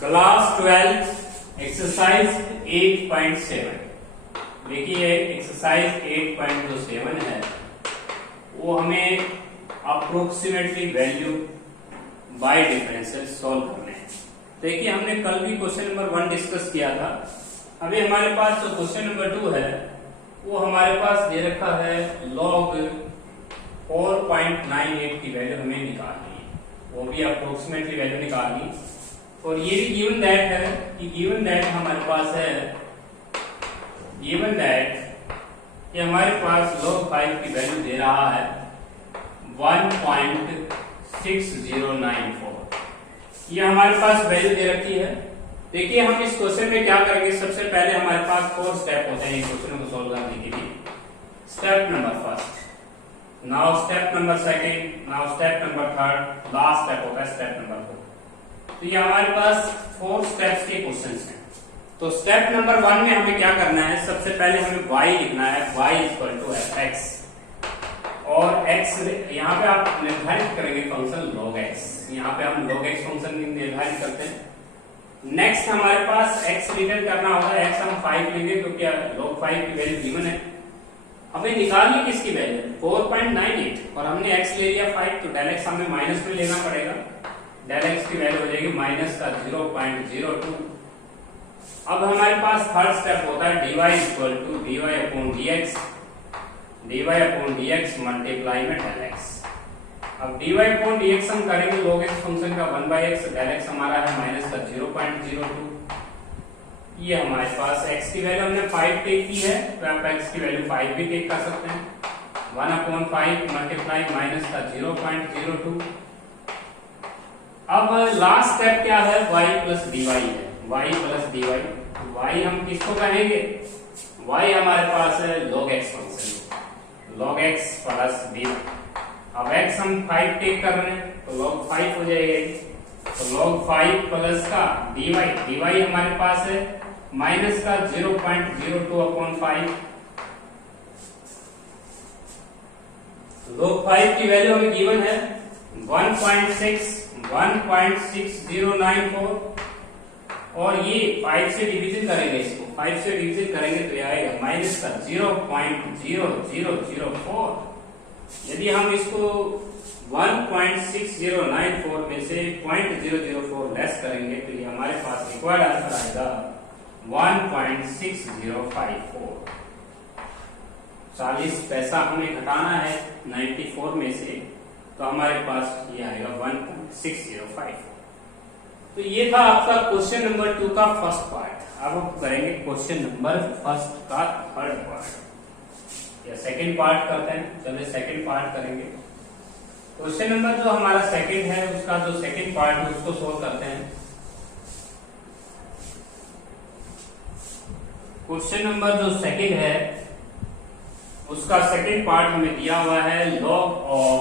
Class 12 exercise 8.7। देखिए exercise 8.7 है वो हमें approximately value by differential solve करने हैं। देखिए हमने कल भी क्वेश्चन नंबर 1 डिस्कस किया था। अभी हमारे पास जो क्वेश्चन नंबर 2 है वो हमारे पास दे रखा है log 4.98 की वैल्यू हमें निकालनी है, वो भी अप्रोक्सीमेटली वैल्यू निकालनी। और ये भी गिवन दैट है कि गिवन दैट हमारे पास है, गिवन दैट कि हमारे पास log 5 की वैल्यू दे रहा है 1.6094। ये हमारे पास वैल्यू दे रखी है। देखिए हम इस क्वेश्चन में क्या करेंगे, सबसे पहले हमारे पास 4 स्टेप होते हैं क्वेश्चन को सोल्व करने के लिए। Step number first, now step number second, now step number third, last step होता है स्टेप नंबर 4। तो ये हमारे पास 4 स्टेप्स के क्वेश्चंस हैं। तो स्टेप नंबर 1 में हमें क्या करना है, सबसे पहले हमें y लिखना है, y = fx, और x यहाँ पे आप निर्धारित करेंगे फंक्शन log x। यहाँ पे हम log x फंक्शन निर्धारित करते हैं। नेक्स्ट हमारे पास x रिटर्न करना होगा, x हम 5 लेंगे क्योंकि log 5 की वैल्यू गिवन है। हमें निकालनी किसकी वैल्यू 4.98 और हमने x ले लिया 5, तो del x हमें माइनस में लेना पड़ेगा। del x की वैल्यू हो जाएगी -0.02। अब हमारे पास थर्ड स्टेप होता है dy dx मल्टीप्लाई में del x। अब dy/dx हम करेंगे log x फंक्शन का 1/x, del x हमारा है -0.02। ये हमारे पास x की वैल्यू हमने 5 टेक की है, तो आप x की वैल्यू 5 भी टेक कर सकते हैं। 1/5 मल्टीप्लाई -0.02। अब लास्ट स्टेप क्या है, y + dy है, y + dy। y हम किसको कहेंगे, y हमारे पास है log x function, log x + dy। अब x हम 5 टेक कर रहे हैं तो log 5 हो जाएगा, तो log 5 प्लस का dy हमारे पास है -0.02/5। log 5 की वैल्यू हमें गिवन है 1.6094, और ये 5 से डिवीजन करेंगे, इसको 5 से डिवीजन करेंगे तो ये आएगा -0.0004। यदि हम इसको 1.6094 में से 0.004 लेस करेंगे तो ये हमारे पास रिक्वायर्ड आंसर आएगा 1.6054। 40 पैसा हमें घटाना है 94 में से, तो हमारे पास ये आएगा 1.6054। तो ये था आपका क्वेश्चन नंबर 2 का फर्स्ट पार्ट। अब हम करेंगे क्वेश्चन नंबर फर्स्ट का थर्ड पार्ट, या सेकंड पार्ट करते हैं। चलिए सेकंड पार्ट करेंगे। क्वेश्चन नंबर जो हमारा सेकंड है उसका जो सेकंड पार्ट है उसको सोल्व करते हैं। क्वेश्चन नंबर जो सेकंड है उसका सेकंड पार्ट हमें दिया हुआ है log ऑफ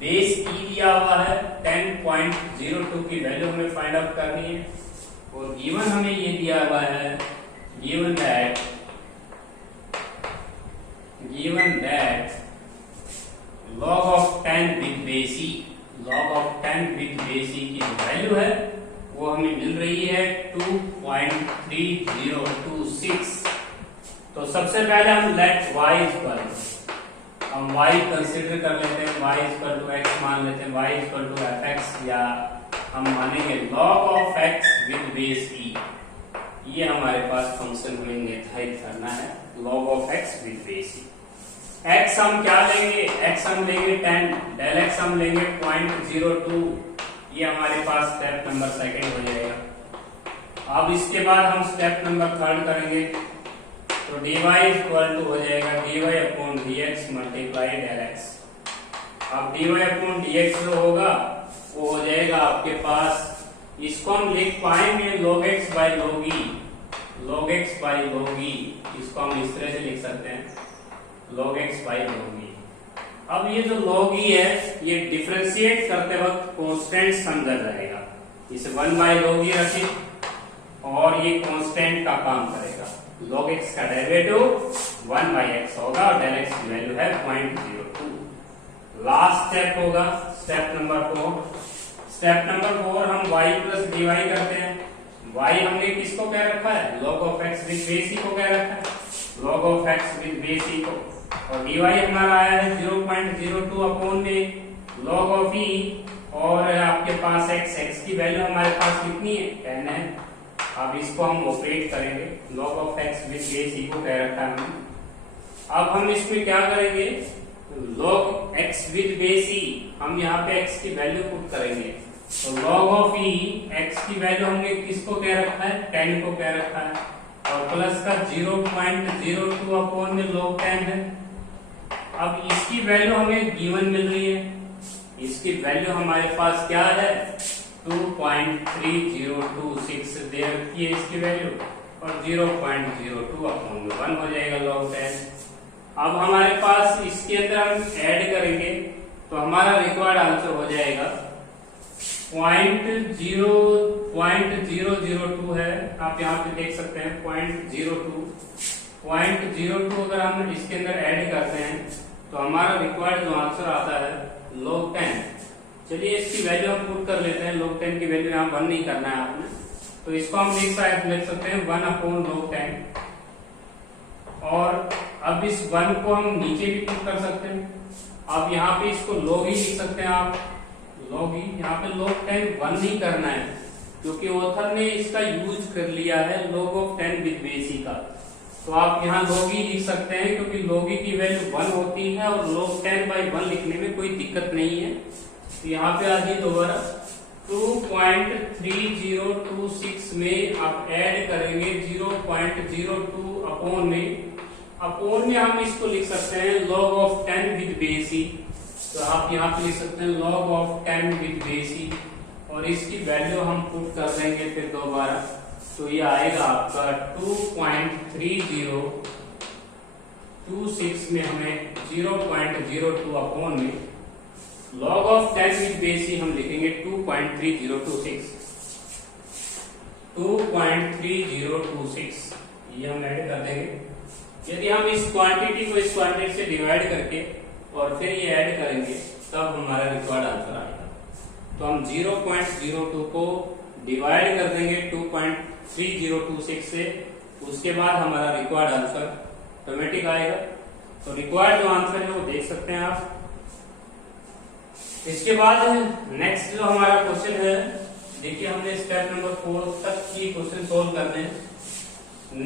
बेस e दिया हुआ है 10.02 की वैल्यू हमें फाइंड आउट करनी है, और गिवन हमें ये दिया हुआ है, given that log of 10 with base e, log of 10 with base e की वैल्यू है वो हमें मिल रही है 2.3026। तो सबसे पहले हम लेट y इक्वल, हम y कंसीडर कर लेते हैं, y = x मान लेते हैं, y = fx, या हम मानेंगे log of x with base e। ये हमारे पास फंक्शन हमें निर्धारित करना है, log of x with base e। x हम क्या लेंगे, x हम लेंगे 10, del x हम लेंगे 0.02। ये हमारे पास स्टेप नंबर सेकंड हो जाएगा। अब इसके बाद हम स्टेप नंबर थर्ड करेंगे, तो dy हो जाएगा dy/dx मल्टीप्लाई del x। अब dy/dx जो होगा वो हो जाएगा आपके पास, इसको हम लिख पाएंगे log x/log e, log x/log e, इसको हम इस तरह से लिख सकते हैं log x/log e। अब ये जो log e है ये डिफरेंशिएट करते वक्त कांस्टेंट समझा जाएगा, इसे 1/log e रखें और ये कांस्टेंट का काम करेगा। log x का डेरिवेटिव 1/x होगा और del x की वैल्यू है 0.02। लास्ट स्टेप होगा स्टेप नंबर 4। स्टेप नंबर 4 हम y प्लस dy करते हैं। y हमने किसको कह रखा है, log of x with base e को कह रखा है, log of x with base e को, और dy हमारा आया है 0.02 अपॉन में log of e, और आपके पास x की वैल्यू हमारे पास कितनी है, 10 है। अब इसको हम ऑपरेट करेंगे, log of x with base e को कह रखा है हमने। अब हम इसमें क्या करेंगे, log x with base e, हम यहाँ पे x की वैल्यू पुट करेंगे, तो log of e, x की वैल्यू हमने किसको कह रखा है, 10 को कह रखा है, और प्लस का 0.02 अपॉन में log 10 है। अब इसकी वैल्यू हमें गिवन मिल रही है, इसकी वैल्यू हमारे पास क्या है, 2.3026 दे रखी है इसकी वैल्यू, और 0.02 अपॉन में 1 हो जाएगा log 10। अब हमारे पास इसके अंदर हम ऐड करेंगे तो हमारा रिक्वायर्ड आंसर हो जाएगा 0.002 है, आप यहाँ पे देख सकते हैं 0.02 अगर हम इसके अंदर ऐड करते हैं तो हमारा रिक्वायर्ड जो आंसर आता है log 10। चलिए इसकी वैल्यू हम पुट कर लेते हैं, log 10 की वैल्यू यहाँ 1 नहीं करना है आपने, तो इसको हम लिख सकते हैं 1 अपॉन log 10, और अब इस 1 को हम नीचे भी पुट कर सकते हैं। अब यहाँ पे इसको log ही लिख सकते हैं आप, log ही, यहाँ पे log 10 1 नहीं करना है क्योंकि ऑथर ने इसका यूज कर लिया है log of 10 with base e का, तो आप यहाँ log ही लिख सकते हैं क्योंकि log e की वैल्यू 1 होती है और log 10/1 लिखने में कोई दिक्कत नहीं है। तो यहाँ पे आगे दोबारा 2.3026 में आप ऐड करेंगे 0.02 अपॉन में हम इसको लिख सकते हैं log of 10 with base e, तो आप यहाँ पे लिख सकते हैं log of 10 with base e, और इसकी वैल्यू हम पुट कर देंगे फिर दोबारा, तो ये आएगा आपका 2.3026 में हमें 0.02 अपॉन में log of 10 with base e हम लिखेंगे 2.3026, ये हम ऐड कर देंगे। यदि हम इस क्वांटिटी को इस क्वांटिटी से डिवाइड करके और फिर ये ऐड करेंगे तब हमारा रिक्वायर्ड आंसर आएगा। तो हम 0.02 को डिवाइड कर देंगे 2.3026 से, उसके बाद हमारा रिक्वायर्ड आंसर ऑटोमेटिक आएगा। तो रिक्वायर्ड जो आंसर है वो देख सकते हैं आप। इसके बाद नेक्स्ट जो हमारा क्वेश्चन है, देखिए हमने स्टेप नंबर 4 तक की क्वेश्चन सोल्व करने हैं।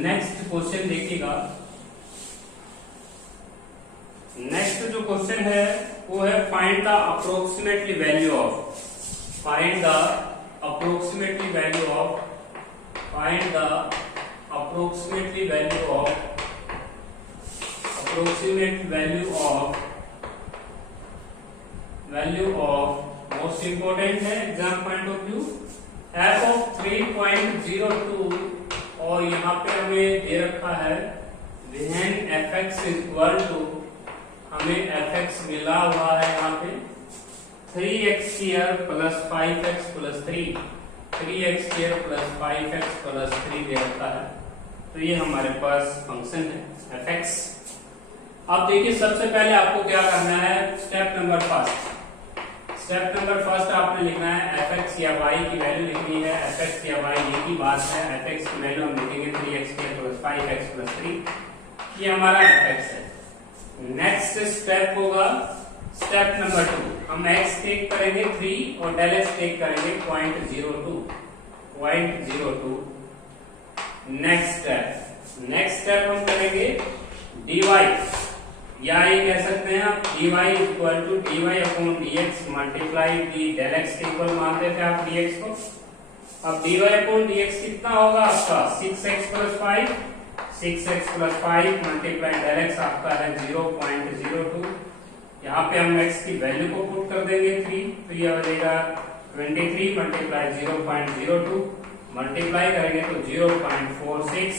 नेक्स्ट क्वेश्चन देखिएगा, नेक्स्ट जो क्वेश्चन है वो है find the approximately value of, find the approximately value of, find the approximately value of, approximate value of most important है exam point of view, f of 3.02, और यहाँ पे हमें दे रखा है when fx इक्वल टू, हमें fx मिला हुआ है यहाँ पे 3x square plus 5x plus 3, 3x square plus 5x plus 3 दे रखा है, तो ये हमारे पास फंक्शन है fx। अब देखिए सबसे पहले आपको क्या करना है, स्टेप नंबर फर्स्ट आपने लिखना है fx या y की वैल्यू लिखनी है, fx या y एक ही बात है, fx की वैल्यू हम लिखेंगे 3x प्लस 5x प्लस 3, ये हमारा fx है। नेक्स्ट स्टेप होगा स्टेप नंबर 2, हम x टेक करेंगे 3 और डेल x टेक करेंगे 0.02। नेक्स्ट स्टेप हम करेंगे dy, या ये कह सकते हैं आप dy equal to dy upon dx multiply d del x के इक्वल मानते थे आप dx को। अब dy अपॉन dx कितना होगा आपका 6x plus 5, 6x plus 5 multiply del x आपका है 0.02। यहाँ पे हम x की वैल्यू को पुट कर देंगे 3, तो ये हो जाएगा 23 मल्टीप्लाई 0.02, मल्टीप्लाई करेंगे तो 0.46,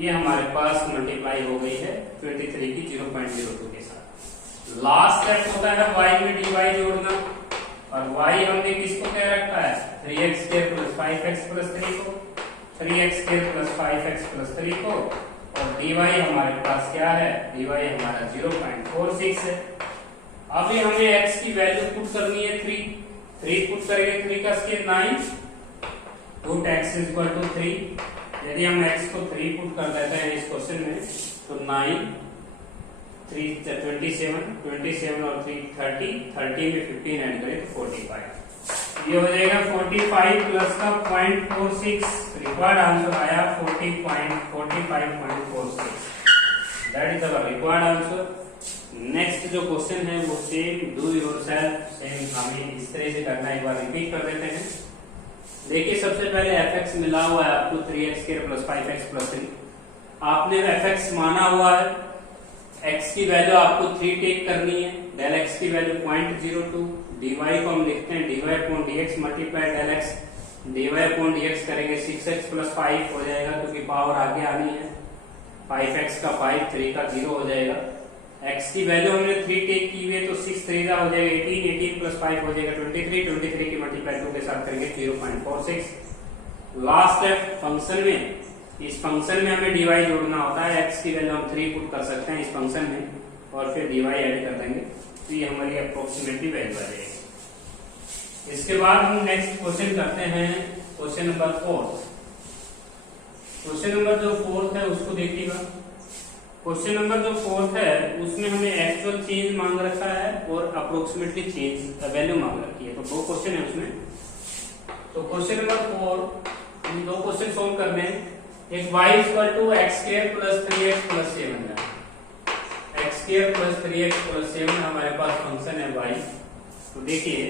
ये हमारे पास मल्टीप्लाई हो गई है 23 की 0.02 के साथ। लास्ट स्टेप होता है y में dy जोड़ना, और y हमने किसको कह रखा है 3x square plus 5x plus 3 को, 3x square plus 5x plus 3 को, और dy हमारे पास क्या है, dy हमारा 0.46 है। अभी हमें x की वैल्यू पुट करनी है 3, 3 पुट करेंगे, 3 का square 9, put x equal to 3। यदि हम x को 3 पुट कर देते हैं इस क्वेश्चन में तो 9 3 27 और 3 30 में 15 ऐड करें तो 45। ये हो जाएगा 45 प्लस का 0.46, रिक्वायर्ड आंसर आया 45.46। That is our required answer. Next जो क्वेश्चन है वो सेम, डू योरसेल्फ, सेम हमें इस तरह से करना है, एक बार रिपीट कर देते हैं। देखिए सबसे पहले fx मिला हुआ है आपको 3x² प्लस 5x प्लस 3। आपने fx माना हुआ है, x की वैल्यू आपको 3 टेक करनी है, डेल x की वैल्यू 0.02, dy को हम लिखते हैं dy upon dx multiply del x, dy upon dx करेंगे 6x प्लस 5 हो जाएगा क्योंकि पावर आगे आनी है, 5x का 5, 3 का 0 हो जाएगा। x की वैल्यू हमने 3 टेक की हुई है तो 6 3 का हो जाएगा 18, 18 प्लस 5 हो जाएगा 23, 23 की मल्टीप्लाई 2 के साथ करेंगे 0.46। लास्ट स्टेप फंक्शन में, इस फंक्शन में हमें dy जोड़ना होता है, x की वैल्यू हम 3 पुट कर सकते हैं इस फंक्शन में और फिर dy ऐड कर देंगे तो ये हमारी अप्रोक्सीमेटली वैल्यू आ जाएगी। इसके बाद हम नेक्स्ट क्वेश्चन करते हैं, क्वेश्चन नंबर 4। क्वेश्चन नंबर जो 4 है उसको देखिएगा। क्वेश्चन नंबर जो 4 है उसमें हमें एक्चुअल चेंज मांग रखा है और अप्रोक्सीमेटली चेंज वैल्यू मांग रखी है, तो 2 क्वेश्चन है उसमें। तो क्वेश्चन नंबर 4 इन 2 क्वेश्चन सोल्व करने हैं। एक y equal to x² plus 3x plus 7 है, x² प्लस 3x प्लस 7 हमारे पास फंक्शन है y। तो देखिए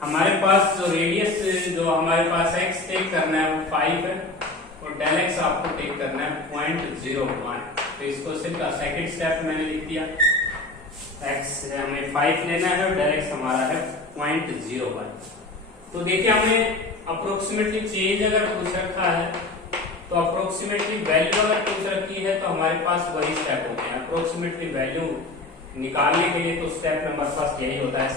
हमारे पास जो रेडियस जो हमारे पास x टेक करना है वो 5 है और डेल x आपको टेक करना है 0.01। तो इस क्वेश्चन का सेकंड स्टेप मैंने लिख दिया, x हमें 5 लेना है और डेल x हमारा है 0.01। तो देखिए हमें अप्रोक्सीमेटली चेंज अगर पूछ रखा है तो अप्रोक्सीमेटली वैल्यू अगर पूछ रखी है तो हमारे पास वही स्टेप होते हैं। अप्रोक्सीमेटली वैल्यू निकालने के लिए तो स्टेप नंबर फर्स्ट यही होता है,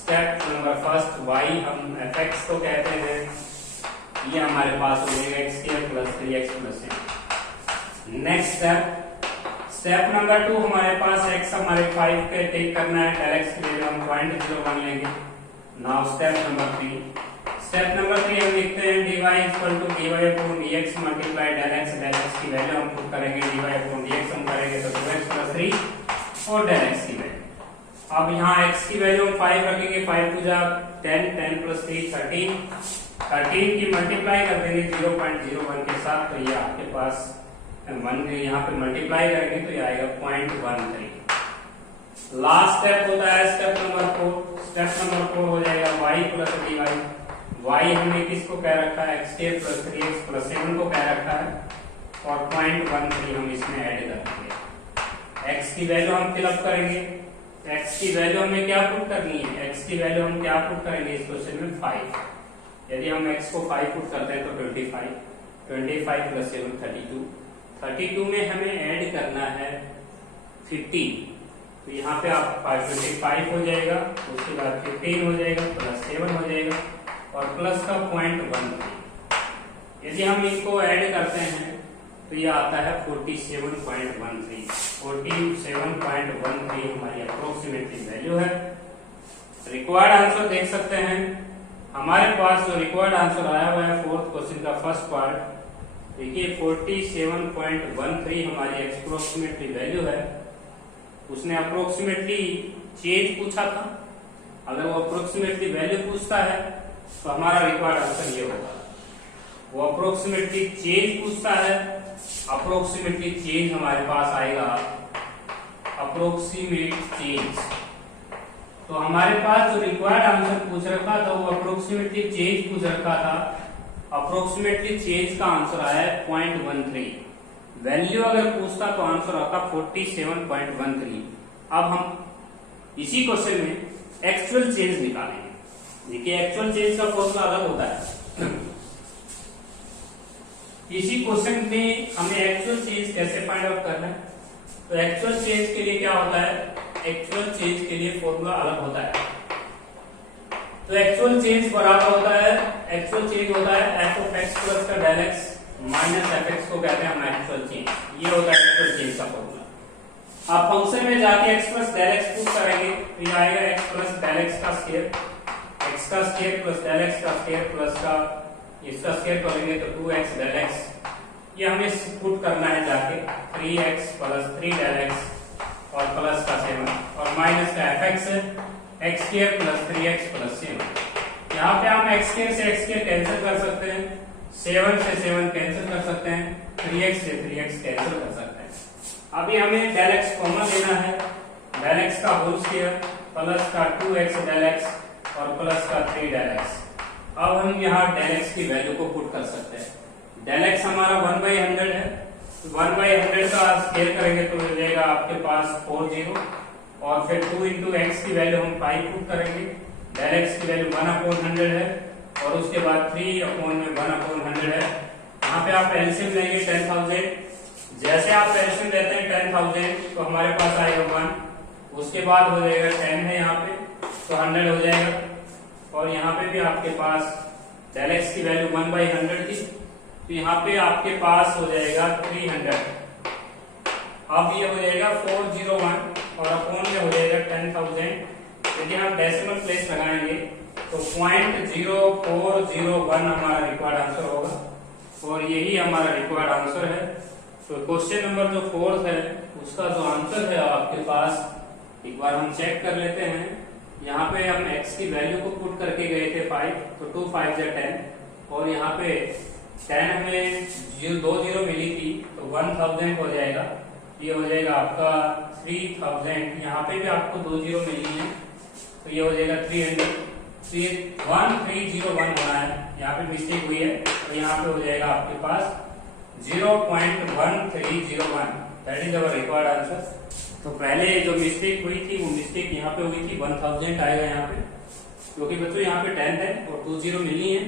स्टेप नंबर फर्स्ट y हम fx को कहते हैं, ये हमारे पास हो जाएगा x² plus 3x plus 7। Next step number 2 हमारे पास x हमारे 5 के टेक करना है, डेल x की वैल्यू हम 0.01 लेंगे। नाउ स्टेप नंबर 3 हम लिखते हैं dy equal to dy upon dx multiply del x की वैल्यू हम पुट करेंगे, dy अपॉन dx हम करेंगे तो 2x प्लस 3 और डेल x की वैल्यू। अब यहाँ x की वैल्यू हम 5 रखेंगे, 5 टू जा 10, 10 प्लस 3 13 की मल्टीप्लाई कर देंगे 0.01 के साथ, तो ये आपके पास 1 यहाँ पे मल्टीप्लाई करेंगे तो ये आएगा 0.13। लास्ट स्टेप होता है स्टेप नंबर 4। स्टेप नंबर 4 हो जाएगा y प्लस dy। y हमने किसको कह रखा है, x² प्लस 3x प्लस 7 को कह रखा है और 0.13 हम इसमें ऐड कर देंगे। x की वैल्यू हम फिलअप करेंगे, x की वैल्यू हमें क्या पुट करनी है, x की वैल्यू हम क्या पुट करेंगे इस क्वेश्चन में 5। यदि हम x को 5 पुट करते हैं तो 25 प्लस 7 32 में हमें ऐड करना है 15, तो यहाँ पे आप 25 हो जाएगा, उसके बाद 15 हो जाएगा प्लस 7 हो जाएगा और प्लस का 0.13। यदि हम इनको ऐड करते हैं तो ये आता है 47.13 हमारी अप्रोक्सीमेटली वैल्यू है। रिक्वायर्ड आंसर देख सकते हैं, हमारे पास जो रिक्वायर्ड आंसर आया हुआ है 4th क्वेश्चन का फर्स्ट पार्ट, देखिए 47.13 हमारी अप्रोक्सीमेटली वैल्यू है। उसने अप्रोक्सीमेटली चेंज पूछा था, अगर वो अप्रोक्सीमेटली वैल्यू पूछता है तो हमारा रिक्वायर्ड आंसर ये होगा। वो अप्रोक्सीमेटली चेंज पूछता है, अप्रोक्सीमेटली चेंज हमारे पास आएगा अप्रोक्सीमेट चेंज। तो हमारे पास जो रिक्वायर्ड आंसर पूछ रखा था वो अप्रोक्सीमेटली चेंज पूछ रखा था, अप्रोक्सीमेटली चेंज का आंसर आया है 0.13। वैल्यू अगर पूछता तो आंसर आता 47.13। अब हम इसी क्वेश्चन में एक्चुअल चेंज निकालेंगे। देखिए एक्चुअल चेंज का फॉर्मूला अलग होता है, इसी क्वेश्चन में हमें एक्चुअल चेंज कैसे फाइंड आउट करना है। तो एक्चुअल चेंज के लिए क्या होता है, एक्चुअल चेंज के लिए फॉर्मूला अलग होता है। तो एक्चुअल चेंज बराबर होता है, एक्चुअल चेंज होता है f ऑफ x प्लस का डेल x माइनस fx को कहते हैं हम एक्चुअल चेंज। ये होता है एक्चुअल चेंज का फॉर्मूला। आप फंक्शन में जाके x plus del x put करेंगे तो ये आएगा x प्लस डेल एक्स का स्क्वायर, x का स्क्वायर प्लस डेल एक्स का स्क्वायर प्लस का इसका स्क्वायर करेंगे तो 2x डेल एक्स, ये हमें पुट करना है जाके 3x प्लस 3 डेल एक्स और प्लस का 7 और माइनस का fx है x square plus 3x plus 7। यहाँ पे हम x स्क्वायर से x स्क्वायर कैंसिल कर सकते हैं, 7 से 7 कैंसिल कर सकते हैं, 3x से 3x कैंसिल कर सकते हैं। अभी हमें डेल x कॉमन लेना है, डेल x का होल स्क्वायर प्लस का 2x डेल x और प्लस का 3 डेल x। अब हम यहाँ डेल x की वैल्यू को पुट कर सकते हैं। डेल x हमारा 1/100 है, 1/100 का स्क्वायर करेंगे तो मिल जाएगा आपके पास 40 और फिर 2 into x की वैल्यू हम 5 पुट करेंगे, डेल x की वैल्यू 1/100 है और उसके बाद 3/100 है। यहाँ पे आप एलसीएम लेंगे 10,000, जैसे आप एलसीएम लेते हैं 10,000 तो हमारे पास आएगा 1, उसके बाद हो जाएगा 10 है यहाँ पे तो 100 हो जाएगा और यहाँ पे भी आपके पास डेल x की वैल्यू 1/100 थी तो यहाँ पे आपके पास हो जाएगा 300। अब ये हो जाएगा 401 और अपॉन में हो जाएगा 10,000। यदि हम डेसिमल प्लेस लगाएंगे तो 0.0401 हमारा रिक्वायर्ड आंसर होगा और यही हमारा रिक्वायर्ड आंसर है। तो क्वेश्चन नंबर जो 4 है उसका जो आंसर है आपके पास एक बार हम चेक कर लेते हैं। यहाँ पे हम x की वैल्यू को पुट करके गए थे 5 तो 2 5 जा 10 और यहाँ पे 10 हमें 2 0 मिली थी तो 1000 हो जाएगा, ये हो जाएगा आपका 3000। यहाँ पे भी आपको 2 0 मिली है तो ये हो जाएगा 300, 1301 होना है, यहाँ पे मिस्टेक हुई है तो यहाँ पे हो जाएगा आपके पास 0.1301, that is our required answer. तो पहले जो मिस्टेक हुई थी वो मिस्टेक यहाँ पे हुई थी, 1000 आएगा यहाँ पे क्योंकि बच्चों यहाँ पे 10 है और 2 0 मिलनी है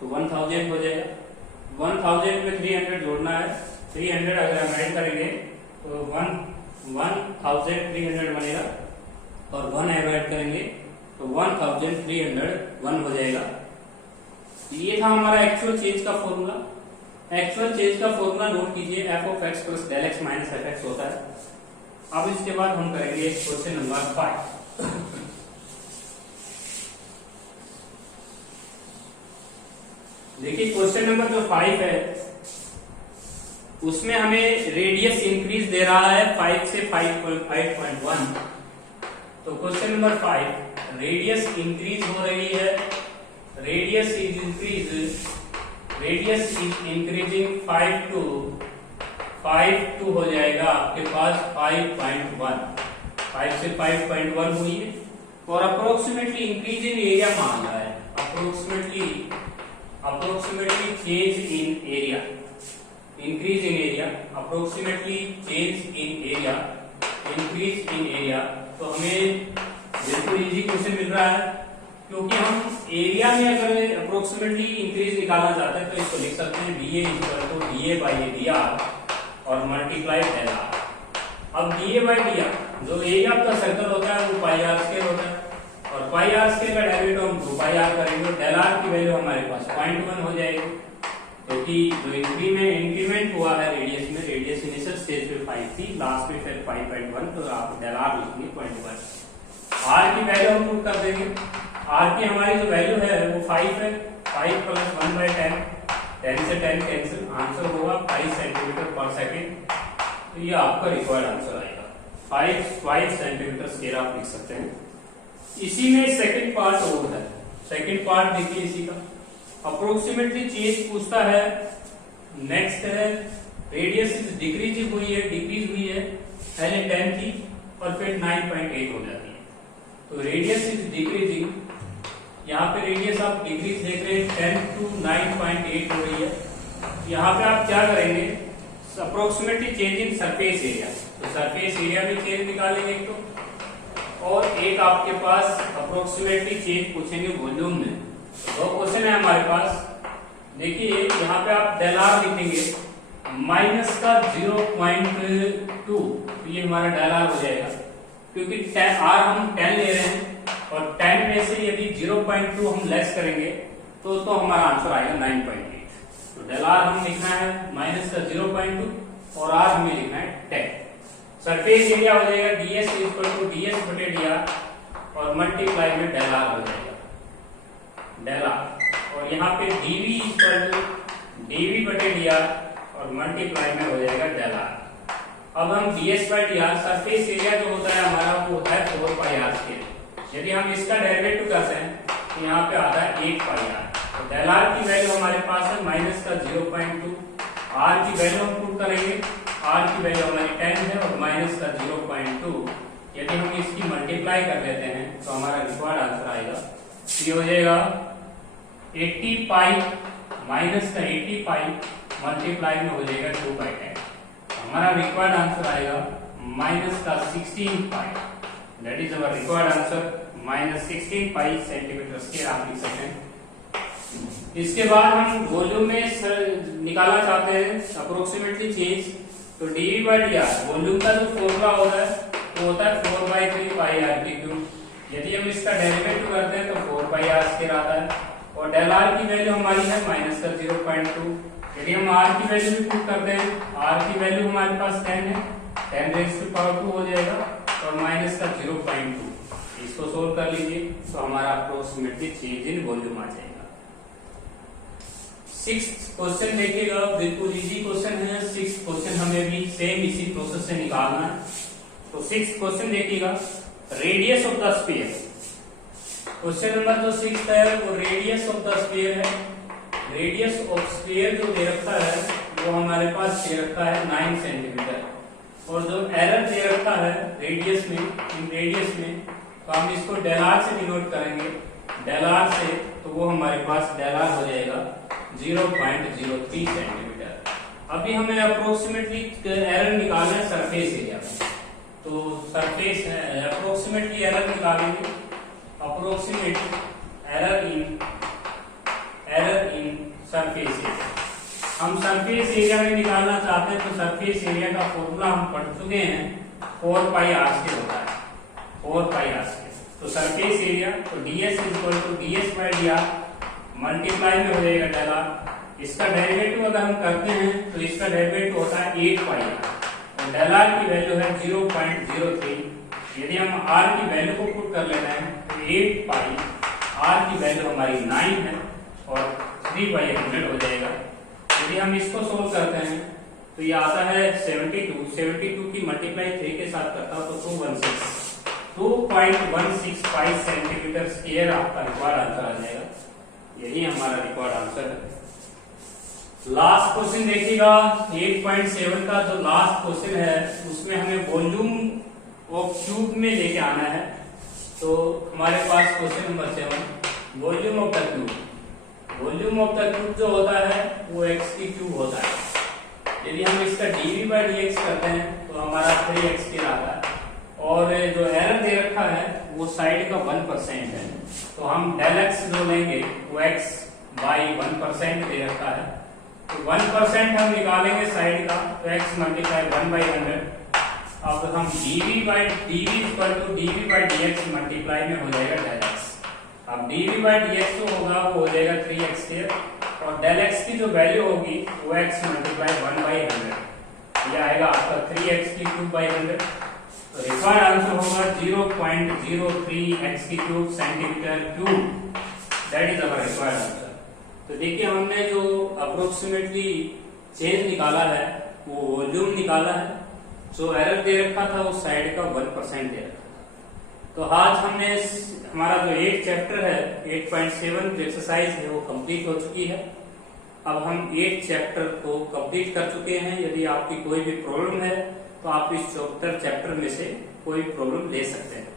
तो 1000 हो जाएगा। 1000 में 300 जोड़ना है, 300 अगर हम ऐड करेंगे तो 1300 बनेगा और 1 ऐड करेंगे तो 1301 हो जाएगा। ये था हमारा एक्चुअल चेंज का फॉर्मूला। एक्चुअल चेंज का फॉर्मूला नोट कीजिए, f of x plus del x minus fx होता है। अब इसके बाद हम करेंगे क्वेश्चन नंबर 5। देखिए क्वेश्चन नंबर जो 5 है उसमें हमें रेडियस इंक्रीज दे रहा है 5 से 5.1। तो क्वेश्चन नंबर 5 रेडियस इंक्रीज हो रही है, रेडियस इज इंक्रीजिंग 5 to हो जाएगा आपके पास 5.1, 5 से 5.1 हुई है और अप्रोक्सीमेटली इंक्रीज इन एरिया मांग रहा है, approximately change in area, increase in area, approximately change in area, increase in area. तो हमें बिल्कुल इजी क्वेश्चन मिल रहा है क्योंकि हम एरिया में अगर अप्रोक्सीमेटली इंक्रीज निकालना चाहते हैं तो इसको लिख सकते हैं DA और मल्टीप्लाई डेल आर। अब DA/dr जो एरिया ऑफ द सर्कल होता है वो पाई आर स्क्वायर होता है और पाई आर स्क्वायर का डेरिवेटिव हम 2 पाई आर करेंगे, डेल आर की वैल्यू हमारे पास 0.1 हो जाएगी क्योंकि जो इंक्रीमेंट हुआ है रेडियस में, रेडियस इनिशियल स्टेज पे 5 थी, लास्ट में फिर 5.1 तो आप डेल आर लिखेंगे 0.1। आर की वैल्यू हम पुट कर देंगे, आर की हमारी जो वैल्यू है वो 5 है, 5 प्लस 1/10, 10 से 10 कैंसिल, आंसर होगा 5 सेंटीमीटर पर सेकेंड। तो ये आपका रिक्वायर्ड आंसर आएगा 5 सेंटीमीटर स्क्वायर आप लिख सकते हैं। इसी में सेकंड पार्ट और है, सेकंड पार्ट देखिए इसी का, अप्रोक्सीमेटली चेंज पूछता है। नेक्स्ट है रेडियस डिक्रीज हुई है, पहले 10 थी और फिर 9.8 हो जाती है। तो रेडियस इज डिक्रीजिंग, यहाँ पे रेडियस आप डिक्रीज देख रहे हैं 10 to 9.8 हो रही है। यहाँ पे आप क्या करेंगे, approximately change in surface area, तो सरफेस एरिया भी चेंज निकालेंगे एक तो, और एक आपके पास अप्रोक्सीमेटली चेंज पूछेंगे वॉल्यूम में। 2 क्वेश्चन है हमारे पास। देखिए यहाँ पे आप डेल आर लिखेंगे माइनस का 0.2, तो ये हमारा डेल आर हो जाएगा क्योंकि आर हम 10 ले रहे हैं और 10 में से यदि 0.2 हम लेस करेंगे तो हमारा आंसर आएगा 9.8। तो डेल आर हम लिखना है माइनस का 0.2 और आर हमें लिखना है 10। सरफेस एरिया हो जाएगा ds इक्वल टू ds बटे dr और मल्टीप्लाई में डेल r हो जाएगा, डेल r, और यहाँ पे dv इक्वल टू dv बटे dr और मल्टीप्लाई में हो जाएगा डेल r। अब हम ds by dr surface area जो होता है हमारा वो है 4 पाई r स्क्वायर। यदि हम इसका डेरिवेटिव करते हैं तो यहाँ पे आता है 8 पाई r, तो डेल r की वैल्यू हमारे पास है माइनस का 0.2, r की वैल्यू हम पुट करेंगे, r की वैल्यू हमारी 10 है और माइनस का 0.2, यदि हम इसकी मल्टीप्लाई कर लेते हैं तो हमारा रिक्वायर्ड आंसर आएगा, ये हो जाएगा 80 पाई माइनस का 80 पाई मल्टीप्लाई में हो जाएगा 2/10, हमारा रिक्वायर्ड आंसर आएगा माइनस का 16 pi, that is our required answer minus 16 pi centimetre square आप लिख सकते हैं। इसके बाद हम वॉल्यूम में निकालना चाहते हैं अप्रोक्सीमेटली चेंज, तो dV बाई dr वॉल्यूम का जो फॉर्मूला होता है वो होता है 4/3 पाई r की क्यूब। यदि हम इसका डेरिवेटिव करते हैं तो 4 पाई r स्क्वायर आता है, और डेल r की वैल्यू हमारी है माइनस का 0.2। यदि हम r की वैल्यू भी पुट करते हैं, r की वैल्यू हमारे पास 10 है, 10 रेज़ टू पावर 2 हो जाएगा और माइनस का 0.2, इसको सोल्व कर लीजिए तो हमारा अप्रोक्सीमेटली चेंज इन वॉल्यूम आ जाएगा। 6th क्वेश्चन देखिएगा, बिल्कुल इजी क्वेश्चन है। 6th क्वेश्चन हमें भी सेम इसी प्रोसेस से निकालना है। तो 6th क्वेश्चन देखिएगा, radius of the sphere. Question number जो 6th है वो रेडियस ऑफ द स्फीयर है। रेडियस ऑफ स्फीयर जो दे रखा है वो हमारे पास दे रखा है 9 सेंटीमीटर, और जो एरर दे रखा है रेडियस में, इन रेडियस में, तो हम इसको डेल आर से डिनोट करेंगे, डेल आर से, तो वो हमारे पास डेल आर हो जाएगा 0.03 सेंटीमीटर। अभी हमें अप्रोक्सीमेटली एरर निकालना है सरफेस एरिया में, तो सरफेस अप्रोक्सीमेटली एरर निकालेंगे, approximate error in surface area. हम सरफेस एरिया में निकालना चाहते हैं तो सरफेस एरिया का फॉर्मूला हम पढ़ चुके हैं, 4 पाई r स्क्वायर होता है, 4 पाई r स्क्वायर। तो सरफेस एरिया तो ds equal to ds by dr multiply में हो जाएगा डेल r। इसका डेरिवेटिव अगर हम करते हैं तो इसका डेरिवेटिव होता है 8 पाई r, और डेल r की वैल्यू है 0.03। यदि हम r की वैल्यू को पुट कर लेते हैं तो 8 पाई r की वैल्यू हमारी 9 है और 3/100 हो जाएगा। यदि हम इसको सोल्व करते हैं तो ये आता है 72 की मल्टीप्लाई 3 के साथ करता हूं तो 2.165 सेंटीमीटर स्क्वायर आपका रिक्वायर्ड आंसर आ जाएगा। यही हमारा रिक्वायर्ड आंसर है। लास्ट क्वेश्चन देखिएगा, 8.7 का जो लास्ट क्वेश्चन है उसमें हमें वॉल्यूम ऑफ क्यूब में लेके आना है। तो हमारे पास question number 7, volume of the cube. Volume of the cube जो होता है वो x की क्यूब होता है। यदि हम इसका dv बाई dx करते हैं तो हमारा 3x स्क्वायर आता है, और जो एरर दे रखा है वो साइड का 1% है, तो हम डेल x जो लेंगे वो x बाई 1% दे रखा है, तो 1% हम निकालेंगे साइड का, तो x मल्टीप्लाई 1/100। अब हम dv equal to dv by dx multiply में हो जाएगा डेल x। अब dv बाई dx जो होगा वो हो जाएगा 3x स्क्वायर, और डेल x की जो वैल्यू होगी वो x मल्टीप्लाई 1/100, ये आएगा आपका 3x की क्यूब बाई 100। तो रिक्वायर्ड आंसर होगा 0.03 x की cube centimetre cube, that is our required answer. तो देखिए हमने जो अप्रोक्सीमेटली चेंज निकाला है वो वॉल्यूम निकाला है, जो एरर दे रखा था उस साइड का 1% दे रखा। तो आज हमने हमारा जो 8 चैप्टर है 8.7 जो एक्सरसाइज है वो कंप्लीट हो चुकी है। अब हम 8 चैप्टर को कंप्लीट कर चुके हैं। यदि आपकी कोई भी प्रॉब्लम है तो आप इस चैप्टर में से कोई प्रॉब्लम ले सकते हैं।